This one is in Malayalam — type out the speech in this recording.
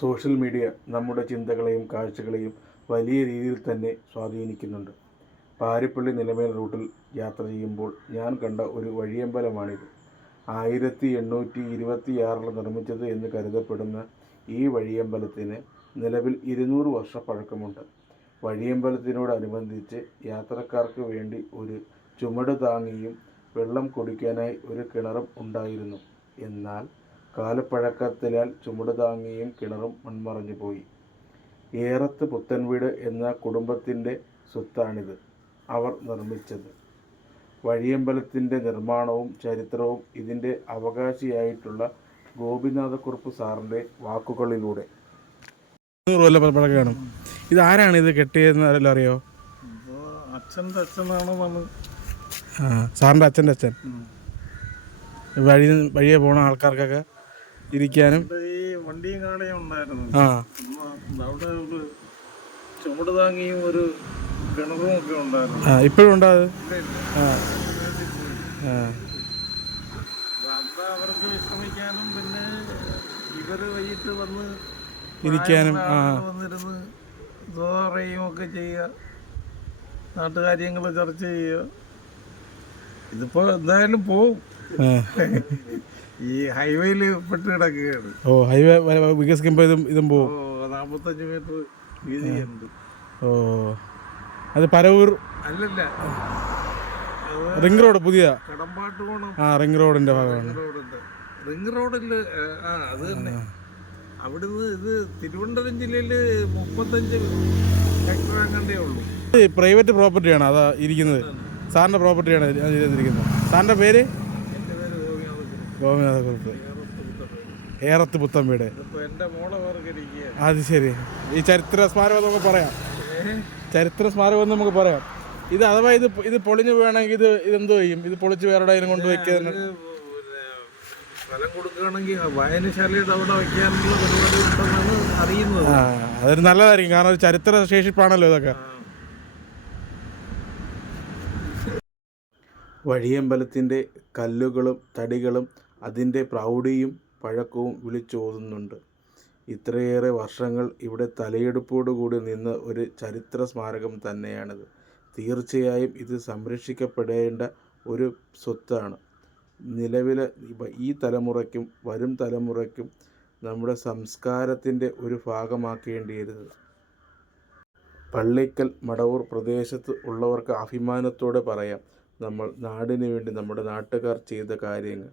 സോഷ്യൽ മീഡിയ നമ്മുടെ ചിന്തകളെയും കാഴ്ചകളെയും വലിയ രീതിയിൽ തന്നെ സ്വാധീനിക്കുന്നുണ്ട്. പാരിപ്പള്ളി നിലമേൽ റൂട്ടിൽ യാത്ര ചെയ്യുമ്പോൾ ഞാൻ കണ്ട ഒരു വഴിയമ്പലമാണിത്. ആയിരത്തി എണ്ണൂറ്റി ഇരുപത്തിയാറിൽ നിർമ്മിച്ചത് എന്ന് കരുതപ്പെടുന്ന ഈ വഴിയമ്പലത്തിന് നിലവിൽ ഇരുന്നൂറ് വർഷ പഴക്കമുണ്ട്. വഴിയമ്പലത്തിനോടനുബന്ധിച്ച് യാത്രക്കാർക്ക് വേണ്ടി ഒരു ചുമട് താങ്ങിയും വെള്ളം കുടിക്കാനായി ഒരു കിണറും ഉണ്ടായിരുന്നു. എന്നാൽ കാലപ്പഴക്കത്തിലാൽ ചുമട് താങ്ങിയും കിണറും മൺമറഞ്ഞു പോയി. ഏറത്ത് പുത്തൻവീട് എന്ന കുടുംബത്തിന്റെ സ്വത്താണിത് അവർ നിർമ്മിച്ചത്. വഴിയമ്പലത്തിന്റെ നിർമ്മാണവും ചരിത്രവും ഇതിന്റെ അവകാശിയായിട്ടുള്ള ഗോപിനാഥക്കുറുപ്പ് സാറിന്റെ വാക്കുകളിലൂടെ. കാണും ഇത് ആരാണ് ഇത് കെട്ടിയതെന്ന് ആരെല്ലാം അറിയോ? അച്ഛന്റെ അച്ഛനാണ് സാറിന്റെ അച്ഛന്റെ അച്ഛൻ. വഴി വഴിയെ പോണ ആൾക്കാർക്കൊക്കെ ഇരിക്കാനും. വണ്ടിയും കാടയും ഉണ്ടായിരുന്നു. ആ. അവിടെ ഒരു ചുമട് താങ്ങിയും ഒരു കിണറും ഒക്കെ ഉണ്ടായിരുന്നു. ആ ഇപ്പോഴും ഉണ്ടോ അത്? ഇല്ല, ഇല്ല. ആ. ആ. അവർക്ക് വിശ്രമിക്കാനും പിന്നെ ഇവർ വൈകിട്ട് വന്ന് ഇരിക്കാനും, വന്നിരുന്ന് പറയുകയും ഒക്കെ ചെയ്യുക നാട്ടുകാര്യങ്ങൾ ചർച്ച ചെയ്യുക. ഇതിപ്പോ എന്തായാലും പോവും. ഈ ഹൈവേയിൽ പെട്ട് കിടക്കുകയാണ്. ഓ ഹൈവേ വികസിക്കുമ്പോൾ ഇതും ഇതും പോവും. നാൽപ്പത്തഞ്ച് മീറ്റർ വീതിയുണ്ട്. ഓ അത് പരവൂർ അല്ലല്ല. റിംഗ് റോഡ് പുതിയ. കടമ്പാട്ട് പോണം ആ റിംഗ് റോഡിന്റെ ഭാഗമാണ്. റിംഗ് റോഡിൽ ആ അത് തന്നെ. അവിടുന്ന് ഇത് തിരുവനന്തപുരം ജില്ലയിൽ മുപ്പത്തഞ്ച് ഹെക്ടർ അങ്ങണ്ടേ ഉള്ളൂ. പ്രൈവറ്റ് പ്രോപ്പർട്ടിയാണ് അതാ ഇരിക്കുന്നത്. സാറിന്റെ പ്രോപ്പർട്ടിയാണ് സാറിന്റെ ചെയ്തിരിക്കുന്നത്. സാറിന്റെ പേര്? ഗോപിനാഥപുരം ഗോപിനാഥക്കുറുപ്പ് ഏറത്ത് പുത്തൻ വീട് അത് ശരി. ഈ ചരിത്ര സ്മാരകം നമുക്ക് പറയാം. ചരിത്ര സ്മാരകം എന്ന് നമുക്ക് പറയാം. ഇത് അഥവാ ഇത് ഇത് പൊളിഞ്ഞു വേണമെങ്കിൽ ഇത് ഇതെന്തോ ചെയ്യും? ഇത് പൊളിച്ച് വേറെ എവിടെയെങ്കിലും കൊണ്ട് വെക്കുന്നതിന് സ്ഥലം കൊടുക്കുകയാണെങ്കിൽ വായനശാലയുടെ അവിടെ വയ്ക്കാനുള്ള പരിപാടി ഉണ്ടെന്നാണ് അറിയുന്നത്. ആ അതൊരു നല്ലതായിരിക്കും. കാരണം ഒരു ചരിത്ര ശേഷിപ്പാണല്ലോ ഇതൊക്കെ. വഴിയമ്പലത്തിന്റെ കല്ലുകളും തടികളും അതിന്റെ പ്രൗഢിയും പഴക്കവും വിളിച്ചോതുന്നുണ്ട്. ഇത്രയേറെ വർഷങ്ങൾ ഇവിടെ തലയെടുപ്പോടുകൂടി നിന്ന് ഒരു ചരിത്ര സ്മാരകം തന്നെയാണിത്. തീർച്ചയായും ഇത് സംരക്ഷിക്കപ്പെടേണ്ട ഒരു സ്വത്താണ്. നിലവിലെ ഈ തലമുറയ്ക്കും വരും തലമുറയ്ക്കും നമ്മുടെ സംസ്കാരത്തിന്റെ ഒരു ഭാഗമാക്കേണ്ടിയിരുന്നത്. പള്ളിക്കൽ മടവൂർ പ്രദേശത്ത് ഉള്ളവർക്ക് അഭിമാനത്തോടെ പറയാം നമ്മൾ നാടിനു വേണ്ടി നമ്മുടെ നാട്ടുകാർ ചെയ്ത കാര്യങ്ങൾ.